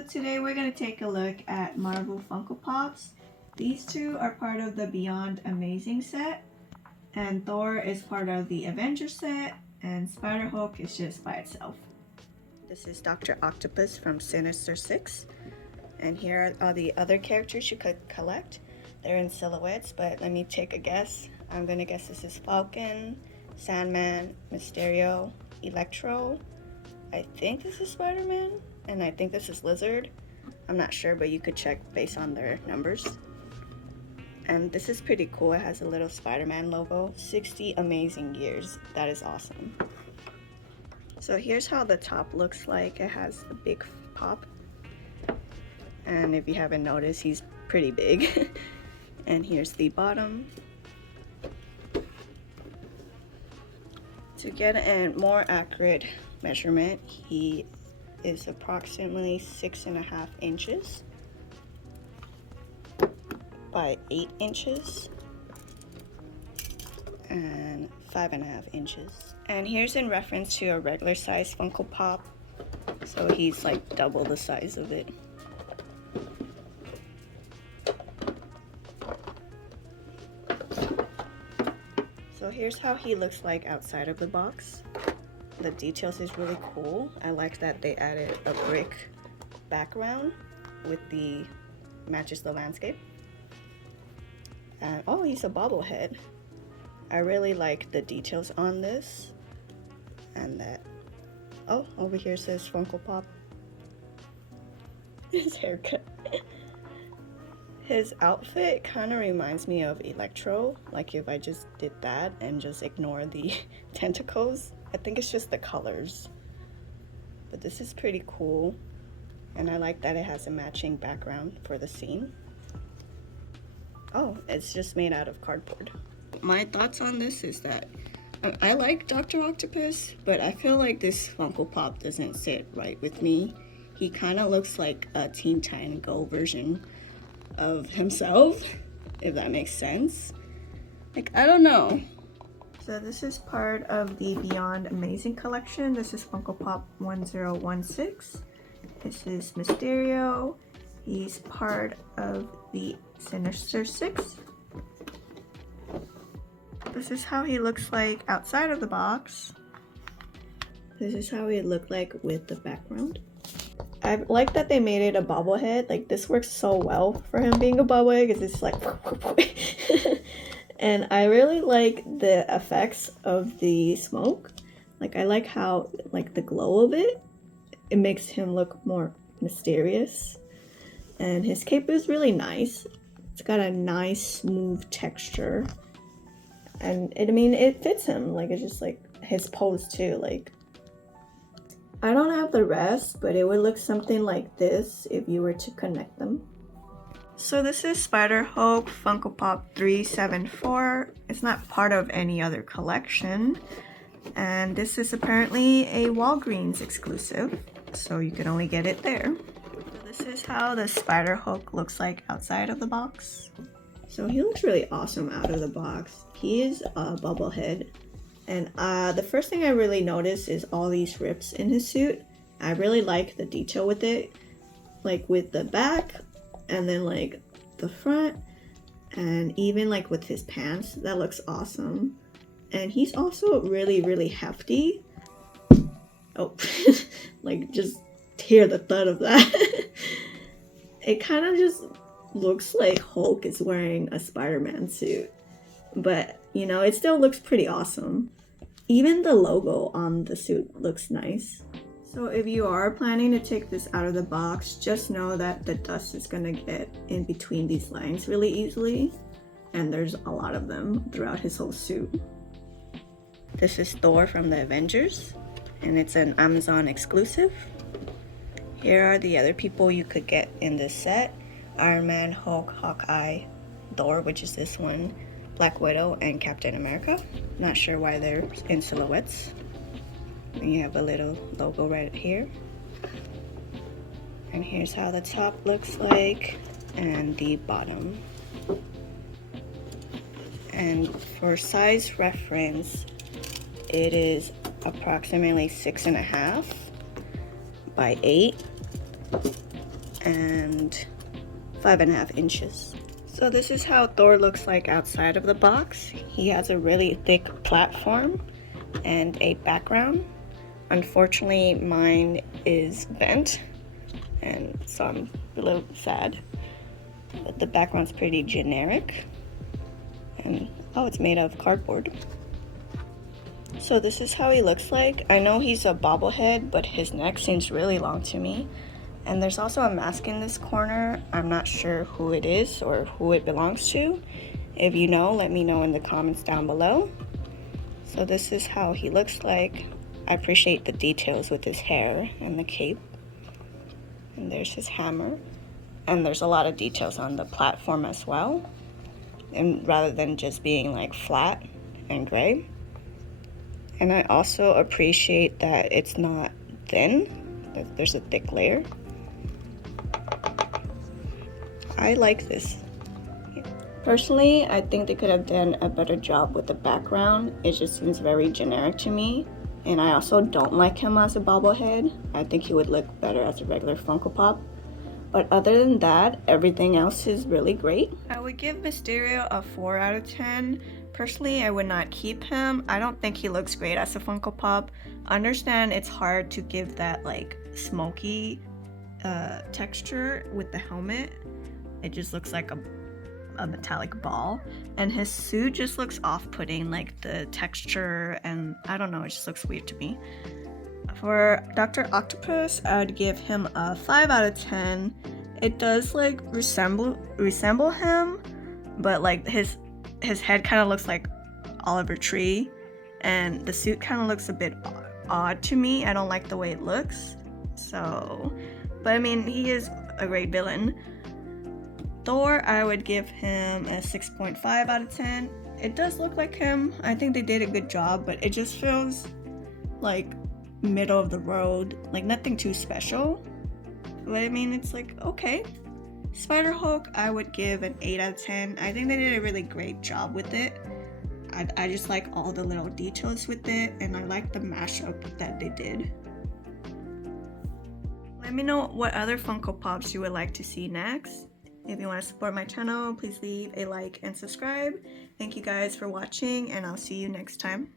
So today we're going to take a look at Marvel Funko Pops. These two are part of the Beyond Amazing set, and Thor is part of the Avengers set, and Spider-Hulk is just by itself. This is Dr. Octopus from Sinister Six, and here are all the other characters you could collect. They're in silhouettes, but let me take a guess. I'm gonna guess this is Falcon, Sandman, Mysterio, Electro. I think this is Spider-Man, and I think this is Lizard. I'm not sure, but you could check based on their numbers. And this is pretty cool. It has a little Spider-Man logo. 60 amazing years. That is awesome. So here's how the top looks like. It has a big pop. And if you haven't noticed, he's pretty big. And here's the bottom. To get a more accurate measurement, he is approximately 6.5 inches by 8 inches and 5.5 inches. And here's in reference to a regular size Funko Pop, so he's like double the size of it. So here's how he looks like outside of the box. The details is really cool. I like that they added a brick background with the matches the landscape. And oh, he's a bobblehead. I really like the details on this. And that, oh, over here says Funko Pop. His haircut. His outfit kind of reminds me of Electro, like if I just did that and just ignore the tentacles. I think it's just the colors. But this is pretty cool, and I like that it has a matching background for the scene. Oh, it's just made out of cardboard. My thoughts on this is that I like Dr. Octopus, but I feel like this Funko Pop doesn't sit right with me. He kind of looks like a Teen Titan Go version of himself, if that makes sense. Like, I don't know. So this is part of the Beyond Amazing collection. This is Funko Pop 1016. This is Mysterio. He's part of the Sinister Six. This is how he looks like outside of the box. This is how he looked like with the background. I like that they made it a bobblehead. Like, this works so well for him being a bobblehead because it's like and I really like the effects of the smoke. Like, I like how, like, the glow of it, it makes him look more mysterious. And his cape is really nice. It's got a nice smooth texture. And I mean, it fits him. Like, it's just like his pose too. Like, I don't have the rest, but it would look something like this if you were to connect them. So this is Spider-Hulk Funko Pop 374. It's not part of any other collection. And this is apparently a Walgreens exclusive, so you can only get it there. So this is how the Spider-Hulk looks like outside of the box. So he looks really awesome out of the box. He is a bobblehead. And the first thing I really noticed is all these rips in his suit. I really like the detail with it. Like with the back, and then like the front, and even like with his pants. That looks awesome. And he's also really, really hefty. Oh, like just hear the thud of that. It kind of just looks like Hulk is wearing a Spider-Man suit. But, you know, it still looks pretty awesome. Even the logo on the suit looks nice. So if you are planning to take this out of the box, just know that the dust is gonna get in between these lines really easily. And there's a lot of them throughout his whole suit. This is Thor from the Avengers, and it's an Amazon exclusive. Here are the other people you could get in this set. Iron Man, Hulk, Hawkeye, Thor, which is this one, Black Widow, and Captain America. Not sure why they're in silhouettes. And you have a little logo right here. And here's how the top looks like, and the bottom. And for size reference, it is approximately 6.5 by 8. and 5.5 inches. So this is how Thor looks like outside of the box. He has a really thick platform and a background. Unfortunately, mine is bent, and so I'm a little sad. But the background's pretty generic. And oh, it's made of cardboard. So this is how he looks like. I know he's a bobblehead, but his neck seems really long to me. And there's also a mask in this corner. I'm not sure who it is or who it belongs to. If you know, let me know in the comments down below. So this is how he looks like. I appreciate the details with his hair and the cape. And there's his hammer. And there's a lot of details on the platform as well. And rather than just being like flat and gray. And I also appreciate that it's not thin, that there's a thick layer. I like this. Personally, I think they could have done a better job with the background. It just seems very generic to me. And I also don't like him as a bobblehead. I think he would look better as a regular Funko Pop. But other than that, everything else is really great. I would give Mysterio a 4 out of 10. Personally, I would not keep him. I don't think he looks great as a Funko Pop. I understand it's hard to give that like smoky texture with the helmet. It just looks like a metallic ball. And his suit just looks off-putting, like the texture, and I don't know, it just looks weird to me. For Dr. Octopus, I'd give him a 5 out of 10. It does like resemble him, but like his head kind of looks like Oliver Tree, and the suit kind of looks a bit odd to me. I don't like the way it looks. So, but I mean, he is a great villain. Thor, I would give him a 6.5 out of 10. It does look like him. I think they did a good job, but it just feels like middle of the road, like nothing too special. But I mean, it's like, okay. Spider-Hulk, I would give an 8 out of 10. I think they did a really great job with it. I just like all the little details with it, and I like the mashup that they did. Let me know what other Funko Pops you would like to see next. If you want to support my channel, please leave a like and subscribe. Thank you guys for watching, and I'll see you next time.